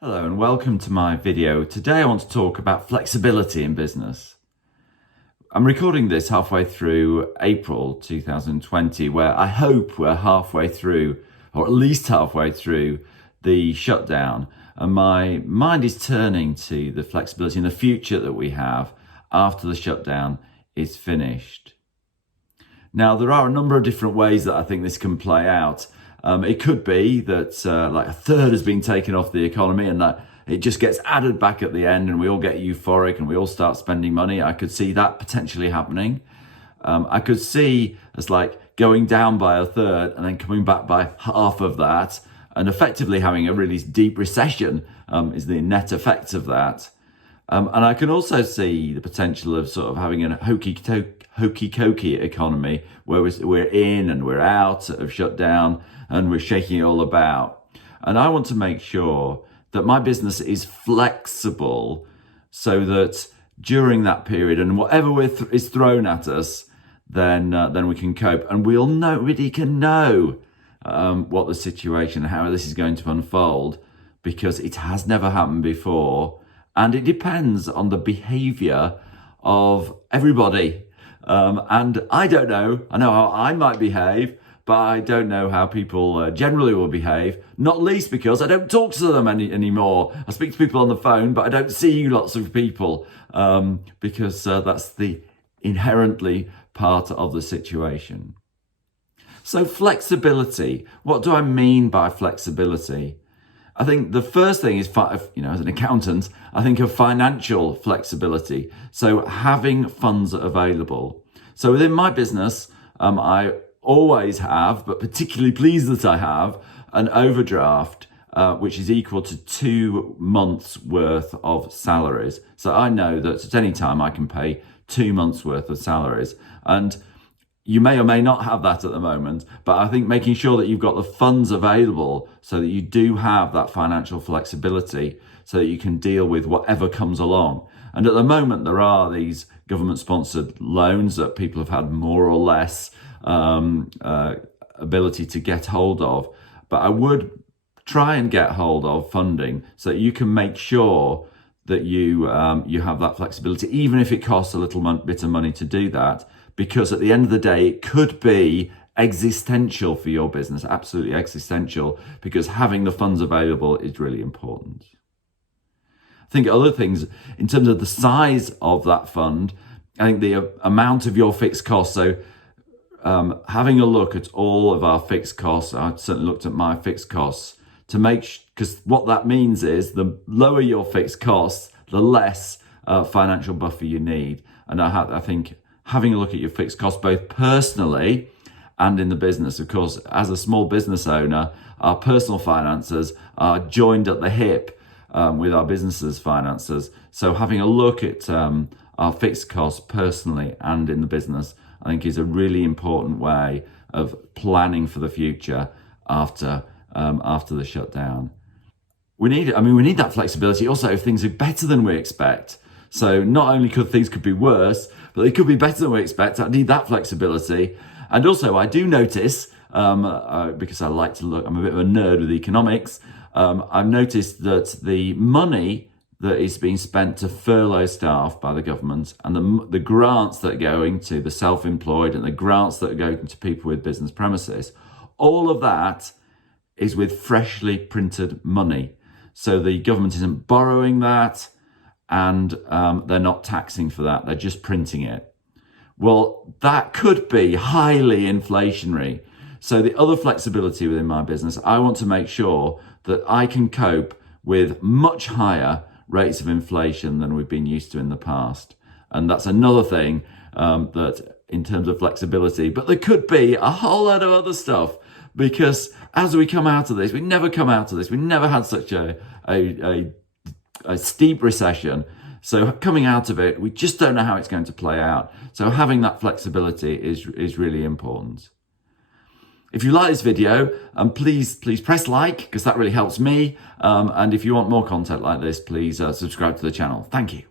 Hello and welcome to my video. Today I want to talk about flexibility in business. I'm recording this halfway through April 2020, where I hope we're halfway through, or at least halfway through, the shutdown. And my mind is turning to the flexibility in the future that we have after the shutdown is finished. Now, there are a number of different ways that I think this can play out. It could be that like a third has been taken off the economy and that it just gets added back at the end and we all get euphoric and we all start spending money. I could see that potentially happening. I could see as like going down by a third and then coming back by half of that and effectively having a really deep recession is the net effect of that. And I can also see the potential of sort of having a hokey-cokey economy where we're in and we're out of shutdown and we're shaking it all about. And I want to make sure that my business is flexible so that during that period and whatever is thrown at us, then we can cope. And nobody can know what the situation, how this is going to unfold, because it has never happened before. And it depends on the behavior of everybody. And I don't know. I know how I might behave, but I don't know how people generally will behave, not least because I don't talk to them anymore. I speak to people on the phone, but I don't see lots of people because that's the inherently part of the situation. So flexibility, what do I mean by flexibility? I think the first thing is, as an accountant, I think of financial flexibility. So having funds available. So within my business, I always have, but particularly pleased that I have, an overdraft, which is equal to 2 months worth of salaries. So I know that at any time I can pay 2 months worth of salaries. And you may or may not have that at the moment, but I think making sure that you've got the funds available so that you do have that financial flexibility so that you can deal with whatever comes along. And at the moment, there are these government-sponsored loans that people have had more or less ability to get hold of. But I would try and get hold of funding so that you can make sure that you have that flexibility, even if it costs a little bit of money to do that. Because at the end of the day, it could be existential for your business, absolutely existential, because having the funds available is really important. I think other things, in terms of the size of that fund, I think the amount of your fixed costs, so having a look at all of our fixed costs, I certainly looked at my fixed costs, to because what that means is the lower your fixed costs, the less financial buffer you need. And I think having a look at your fixed costs, both personally and in the business. Of course, as a small business owner, our personal finances are joined at the hip with our business's finances. So having a look at our fixed costs personally and in the business, I think is a really important way of planning for the future after the shutdown. We need that flexibility also if things are better than we expect. So not only could things be worse, but they could be better than we expect. I need that flexibility. And also I do notice, because I like to look, I'm a bit of a nerd with economics, I've noticed that the money that is being spent to furlough staff by the government and the grants that are going to the self-employed and the grants that are going to people with business premises, all of that is with freshly printed money. So the government isn't borrowing that, and they're not taxing for that, they're just printing it. Well, that could be highly inflationary. So the other flexibility within my business, I want to make sure that I can cope with much higher rates of inflation than we've been used to in the past. And that's another thing that in terms of flexibility, but there could be a whole lot of other stuff, because as we come out of this, we never come out of this, we never had such a steep recession. So coming out of it, we just don't know how it's going to play out. So having that flexibility is really important. If you like this video, please press like, because that really helps me. And if you want more content like this, please subscribe to the channel. Thank you.